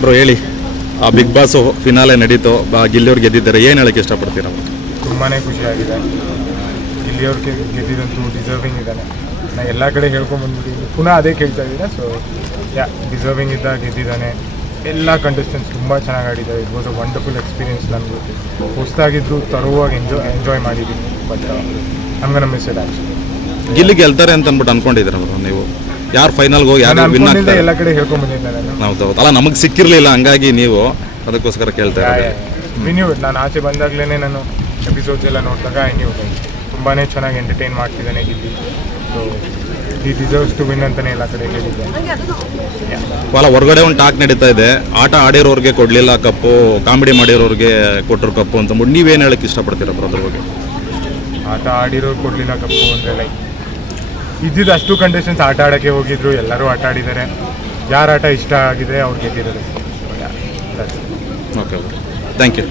Bro ಹೇಳಿ, big boss finale ನಡೀತು, ಗಿಲ್ಲಿಯವ್ರು ಗೆದ್ದಿದ್ದಾರೆ, ಏನು ಹೇಳಕ್ಕೆ ಇಷ್ಟಪಡ್ತೀರಾ? ತುಂಬಾ ಖುಷಿಯಾಗಿದೆ. ಗಿಲ್ಲಿಯವ್ರಿಗೆ ಗೆದ್ದಿದಂತೂ ಡಿಸರ್ವಿಂಗ್ ಇದ್ದಾನೆ. ನಾನು ಎಲ್ಲ ಕಡೆ ಹೇಳ್ಕೊಂಬಂದ್ಬಿಟ್ಟಿದ್ದೀನಿ, ಪುನಃ ಅದೇ ಕೇಳ್ತಾ ಇದ್ದೀನಿ. ಸೊ ಡಿಸರ್ವಿಂಗ್ ಇದ್ದ ಗೆದ್ದಿದ್ದಾನೆ. ಎಲ್ಲ ಕಂಟೆಸ್ಟೆಂಟ್ಸ್ ತುಂಬ ಚೆನ್ನಾಗಿ ಆಡಿದ್ದಾರೆ. It was a wonderful experience. ನನಗೂ ಹೊಸದಾಗಿದ್ರು ತರುವಾಗಿ ಎಂಜಾಯ್ ಮಾಡಿದ್ದೀನಿ. ಬಟ್ ನಮ್ಗೆ ಮಿಸ್ ಇಟ್ ಆ್ಯಕ್ಚುಲಿ. ಗಿಲ್ಲಿ ಗೆಲ್ತಾರೆ ಅಂತ ಅಂದ್ಬಿಟ್ಟು ಅನ್ಕೊಂಡಿದ್ದೀರ ನೀವು? ಯಾರು ಫೈನಲ್ಗೆ ಹೋಗಿ ಯಾರು ವಿನ್ ಆಗ್ತಾರೆ ಎಲ್ಲ ಕಡೆ ಹೇಳ್ಕೊಂಬಂದಿದ್ದೆ ನಾನು. ಹೌದು ಅಲ್ಲ, ನಮಗೆ ಸಿಕ್ಕಿರಲಿಲ್ಲ, ಹಂಗಾಗಿ ನೀವು ಅದಕ್ಕೋಸ್ಕರ ಕೇಳ್ತಾ ನ್ಯೂ ನಾನು ಆಚೆ ಬಂದಾಗಲೇ ನಾನು ಎಪಿಸೋಡ್ಸ್ ಎಲ್ಲ ನೋಡಿದಾಗ ನ್ಯೂ ತುಂಬಾ ಚೆನ್ನಾಗಿ ಎಂಟರ್ಟೈನ್ ಮಾಡ್ತಿದ್ದಾನೆ ಗಿಲ್ಲಿ. ಸೊ ಈ ಡಿಸರ್ವ್ಸ್ ಟು ವಿನ್ ಅಂತಲೇ ಎಲ್ಲ ಕಡೆ ಹೇಳಿದ್ದೆ. ಅಲ್ಲ, ಹೊರಗಡೆ ಒಂದು ಟಾಕ್ ನಡೀತಾ ಇದೆ, ಆಟ ಆಡಿರೋರಿಗೆ ಕೊಡಲಿಲ್ಲ ಕಪ್ಪು, ಕಾಮಿಡಿ ಮಾಡಿರೋರಿಗೆ ಕೊಟ್ಟರು ಕಪ್ಪು ಅಂತಂದ್ಬಿಟ್ಟು ನೀವೇನು ಹೇಳಕ್ಕೆ ಇಷ್ಟಪಡ್ತೀರಾ ಬ್ರೋ ಅದ್ರ ಬಗ್ಗೆ? ಆಟ ಆಡಿರೋರು ಕೊಡಲಿಲ್ಲ ಕಪ್ಪು ಅಂದರೆ ಲೈಕ್ ಇದ್ದಿದ್ದು ಅಷ್ಟು ಕಂಡೀಷನ್ಸ್ ಆಟ ಆಡೋಕ್ಕೆ ಹೋಗಿದ್ರು, ಎಲ್ಲರೂ ಆಟ ಆಡಿದ್ದಾರೆ. ಯಾರ ಆಟ ಇಷ್ಟ ಆಗಿದೆ ಅವ್ರು ಗೆದ್ದಿರೋದು. Okay thank you.